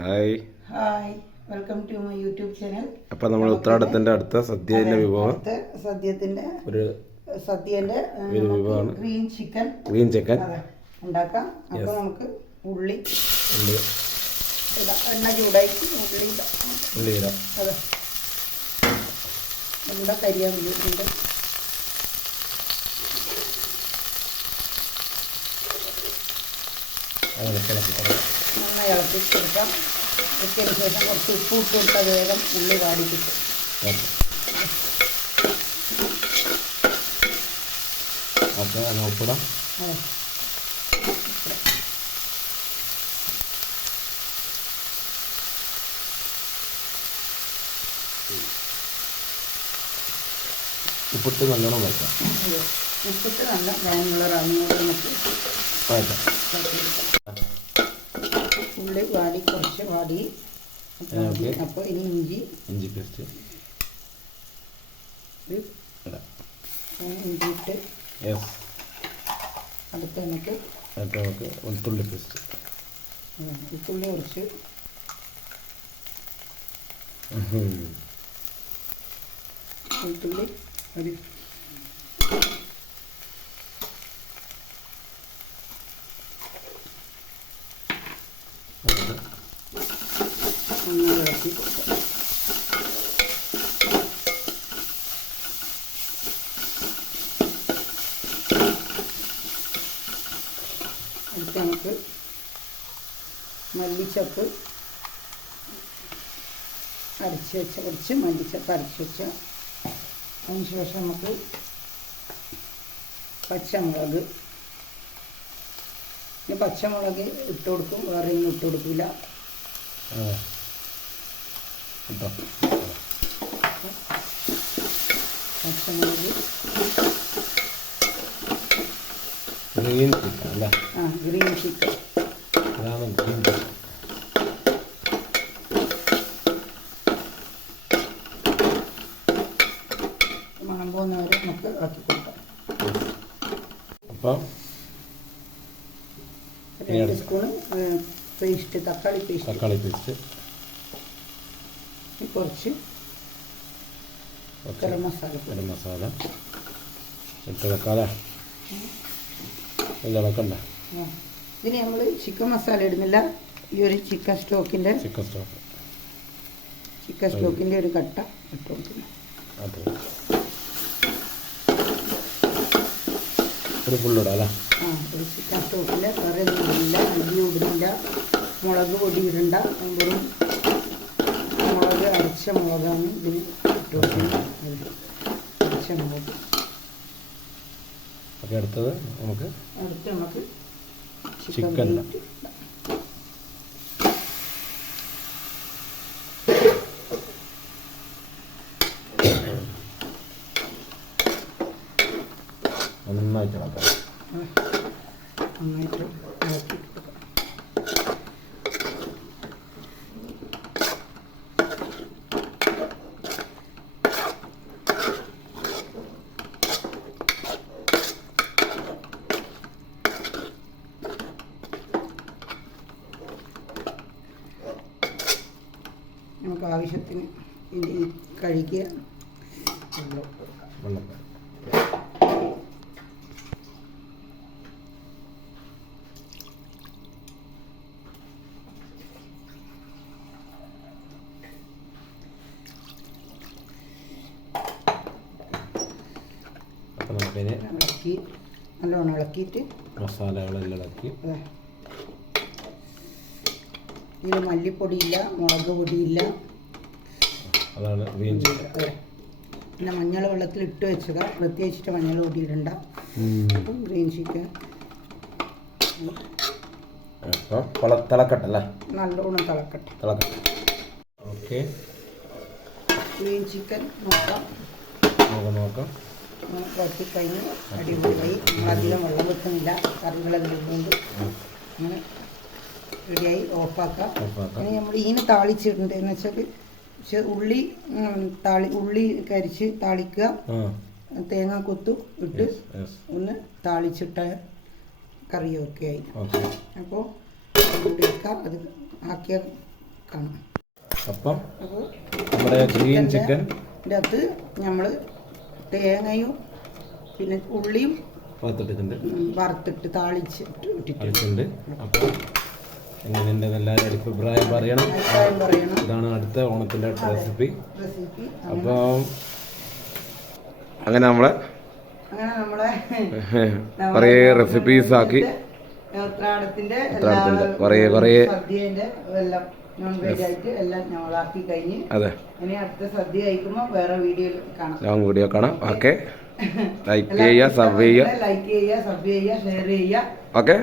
Hi hi, welcome to my YouTube channel. അപ്പോൾ നമ്മൾ ഉത്രാടത്തിൻ്റെ അടുത്ത സദ്യൻ്റെ വിഭവം സദ്യൻ്റെ വിഭവമാണ് ഗ്രീൻ ചിക്കൻ ഉണ്ടാക്കാം. അപ്പോൾ നമുക്ക് ഉള്ളി എണ്ണ ചൂടാക്കി ഉള്ളി ഇടാം. അതെ, നമ്മുടെ കരിയാമുണ്ട്. നന്നായി ഇളക്കി കൊടുക്കാം. ഇട്ടതിന് ശേഷം കുറച്ച് ഉപ്പ് ഇട്ട് കൊടുത്താൽ വേഗം ഉള്ളി വാടി കിട്ടും. ഉപ്പിടാം. അതെ, ഉപ്പിട്ട് നല്ലോണം വയ്ക്കാം. ഉപ്പിട്ട് നല്ല ബ്രൗൺ കളറാകുന്നത് നമുക്ക് ഉള്ളി വാടി കുറച്ച് വാടി. അപ്പോൾ ഇനി ഇഞ്ചി പേസ്റ്റ് ഇഞ്ചിയിട്ട് അടുത്ത് നമുക്ക് വെളുത്തുള്ളി പേസ്റ്റ് വെളുത്തുള്ളി കുറച്ച് വെളുത്തുള്ളി ഒരു നന്നായി ഇളക്കി കൊടുക്കാം. അടുത്ത് നമുക്ക് മല്ലിച്ചപ്പ് അരച്ച് വെച്ച കുറച്ച് മല്ലിച്ചപ്പ് അരച്ച് വെച്ച. അതിനുശേഷം നമുക്ക് പച്ചമുളക് പച്ചമുളക് ഇട്ട് കൊടുക്കും, വേറെ ഒന്നും ഇട്ട് കൊടുക്കില്ല. പച്ചമുളക് ഗ്രീൻ ചിക്കൻ അല്ലേ? ഗ്രീൻ ചിക്കൻ മണം പോകുന്നവരെ നമുക്ക് ആക്കി കൊടുക്കാം. അപ്പം 2 സ്പൂണ് പേസ്റ്റ് തക്കാളി പേസ്റ്റ് കുറച്ച് ഗരം മസാല ഇട്ട് വെക്കാതെ ഇളക്കണ്ട. ഇതിന് നമ്മൾ ചിക്കൻ മസാല ഇടുന്നില്ല. ഈ ഒരു ചിക്കൻ സ്റ്റോക്കിൻ്റെ ഒരു കട്ട ഇട്ട് കൊടുക്കുന്നു. ഒരു ഫുള്ളിടാം അല്ലേ? ഒരു ചിക്കൻ സ്റ്റോക്കിൻ്റെ കറി ഒന്നും ഇടില്ല, അരി ഇടുന്നില്ല, മുളക് പൊടി ഇടണ്ട. വെറും മുളക് അരച്ച മുളകാണ് ഇതിന് ഇട്ട് കൊടുക്കുന്നത്. അരച്ച മുളക്. അപ്പോൾ അടുത്ത് നമുക്ക് ചിക്കൻ നന്നായിട്ട് ഇളക്കാം. നന്നായിട്ട് ഇളക്കി കൊടുക്കാം. നമുക്ക് ആവശ്യത്തിന് ഇനി കഴുകിയ വെള്ളം അപ്പം നമുക്കതിനെ നല്ലോണം ഇളക്കിയിട്ട് മസാലകളെല്ലാം ഇളക്കി. ഇതിൽ മല്ലിപ്പൊടിയില്ല, മുളക് പൊടിയില്ല, അതാണ് ഗ്രീൻ ചിക്കൻ. പിന്നെ മഞ്ഞൾ വെള്ളത്തിൽ ഇട്ട് വെച്ചതാ, പ്രത്യേകിച്ചിട്ട് മഞ്ഞൾ പൊടി ഇടണ്ട. അപ്പം ഗ്രീൻ ചിക്കൻ തിളക്കട്ടല്ലേ? നല്ലോണം തിളക്കട്ടെ. ഓക്കെ, ഗ്രീൻ ചിക്കൻ നോക്കാം. വറ്റിക്കഴിഞ്ഞ് അടിപൊളിയായി. അധികം വെള്ളം വെക്കുന്നില്ല, കറികളെല്ലാം ഇടുന്നുണ്ട്. അങ്ങനെ റെഡിയായി ഓഫാക്കാം. ഇനി നമ്മൾ ഇതിന് താളിച്ചിട്ടുണ്ട് എന്ന് വെച്ചാൽ ഉള്ളി കരിച്ച് താളിക്കുക, തേങ്ങ കൊത്തു ഇട്ട് ഒന്ന് താളിച്ചിട്ട കറിയൊക്കെ ആയി. അപ്പോൾ അത് ആക്കിയ കാണാം. അപ്പം അപ്പോൾ നമ്മുടെ ഗ്രീൻ ചിക്കൻ ഇതിൻ്റെ അകത്ത് നമ്മൾ തേങ്ങയും പിന്നെ ഉള്ളിയും വറുത്തിട്ട് താളിച്ചിട്ടുണ്ട്. അപ്പോൾ എങ്ങനെയുണ്ട് എല്ലാവരും അഭിപ്രായം പറയണം. ഇതാണ് അടുത്ത ഓണത്തിൻ്റെ റെസിപ്പി. അപ്പോൾ അങ്ങനെ നമ്മളെ കുറേ റെസിപ്പീസ് ആക്കി ഉത്രാടത്തിന്റെ കുറേ സദ്യന്റെ എല്ലാം നോൺ വെജ് ആയിട്ട് എല്ലാം ഞങ്ങളാക്കി കഴിഞ്ഞ്. അതെ, ഇനി അടുത്ത സദ്യ കഴിക്കുമ്പോൾ വേറെ വീഡിയോ കാണാം. ഓക്കെ, ലൈക്ക് ചെയ്യുക, സബ് ചെയ്യുക, ഷെയർ ചെയ്യുക. ഓക്കെ.